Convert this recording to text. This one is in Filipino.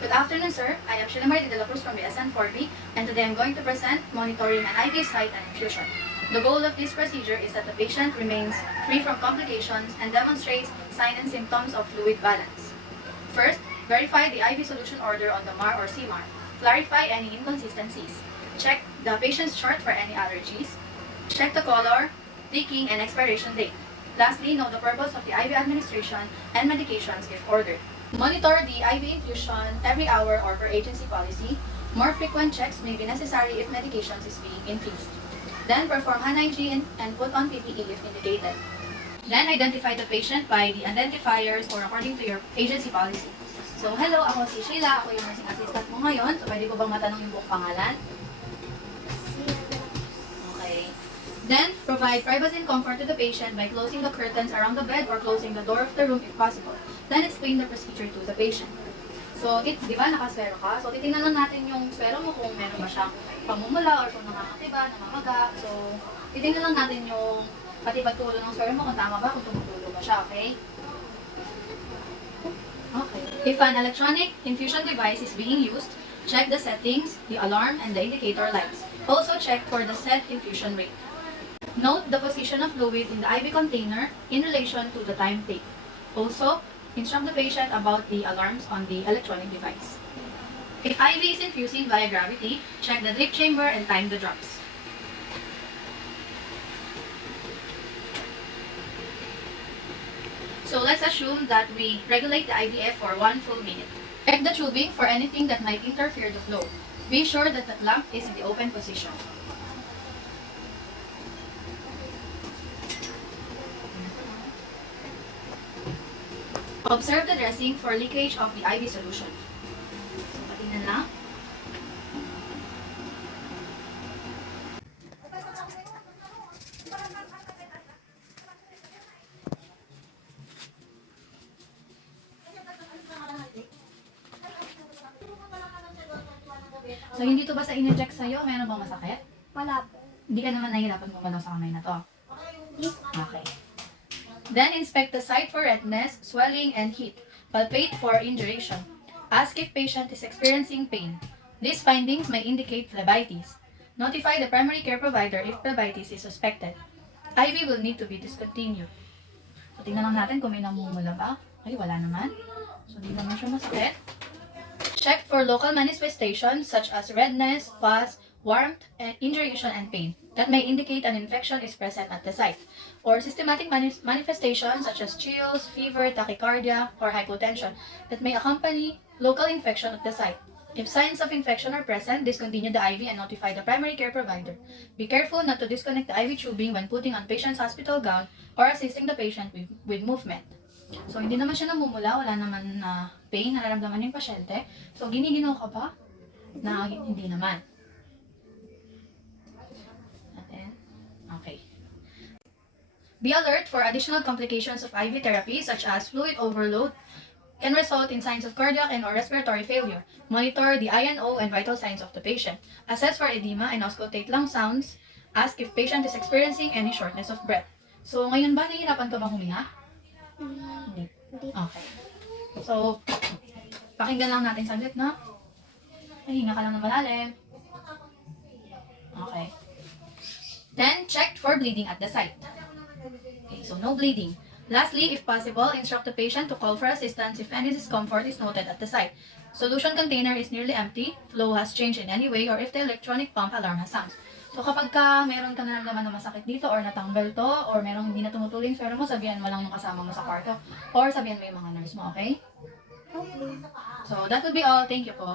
Good afternoon, sir. I am Shilamar de la Cruz from the SN4B, and today I'm going to present monitoring an IV site and infusion. The goal of this procedure is that the patient remains free from complications and demonstrates signs and symptoms of fluid balance. First, verify the IV solution order on the MAR or CMAR. Clarify any inconsistencies. Check the patient's chart for any allergies. Check the color, leaking, and expiration date. Lastly, know the purpose of the IV administration and medications if ordered. Monitor the IV infusion every hour or per agency policy. More frequent checks may be necessary if medications is being infused. Then perform hand hygiene and put on PPE if indicated. Then identify the patient by the identifiers or according to your agency policy. So, hello, ako si Sheila. Ako yung nursing assistant mo ngayon. So, pwede ko bang matanong yung buong pangalan? Okay. Then, provide privacy and comfort to the patient by closing the curtains around the bed or closing the door of the room if possible. Then, explain the procedure to the patient. So, di ba, nakaswero ka? So, titingnan lang natin yung swero mo kung meron ba siyang pamumula or kung nakakatiba, namamaga. So, titingnan lang natin yung pati pagtulo ng swero mo kung tama ba, kung tumutulo ba siya, okay? Okay. If an electronic infusion device is being used, check the settings, the alarm, and the indicator lights. Also check for the set infusion rate. Note the position of fluid in the IV container in relation to the time take. Also, instruct the patient about the alarms on the electronic device. If IV is infusing via gravity, check the drip chamber and time the drops. So let's assume that we regulate the IVF for 1 full minute. Check the tubing for anything that might interfere the flow. Be sure that the clamp is in the open position. Observe the dressing for leakage of the IV solution. So, patingnan lang. So, hindi to basta in-inject sa'yo? Meron bang masakit? Wala po. Hindi ka naman nahihirapan gumalaw sa kamay na to? Okay. Then, inspect the site for redness, swelling, and heat. Palpate for induration. Ask if patient is experiencing pain. These findings may indicate phlebitis. Notify the primary care provider if phlebitis is suspected. IV will need to be discontinued. So, tingnan lang natin kung may namumula ba. Okay, wala naman. So, di naman siya masakit. Check for local manifestations such as redness, pus, warmth, and induration and pain that may indicate an infection is present at the site, or systematic manifestations such as chills, fever, tachycardia, or hypotension that may accompany local infection at the site. If signs of infection are present, discontinue the IV and notify the primary care provider. Be careful not to disconnect the IV tubing when putting on patient's hospital gown or assisting the patient with movement. So, hindi naman siya namumula, wala naman na pain, nararamdaman yung pasyente. So, giniginaw ka ba? Na hindi naman. Okay. Be alert for additional complications of IV therapy such as fluid overload can result in signs of cardiac and or respiratory failure. Monitor the INO and vital signs of the patient. Assess for edema and auscultate lung sounds. Ask if patient is experiencing any shortness of breath. So, ngayon ba nahihirapan ka bang huminga? Hindi. Okay. So, pakinggan lang natin saglit, no? Hinga ka lang ng malalim. Okay. Then, check for bleeding at the site. Okay, so no bleeding. Lastly, if possible, instruct the patient to call for assistance if any discomfort is noted at the site. Solution container is nearly empty, flow has changed in any way, or if the electronic pump alarm has sounds. So kapag meron ka nararamdaman na masakit dito, or natanggal to, or merong hindi na tumutuloy yung swero mo, sabihan mo lang yung kasama mo sa kwarto, or sabihan mo yung mga nurse mo, okay? Okay. So that will be all. Thank you po.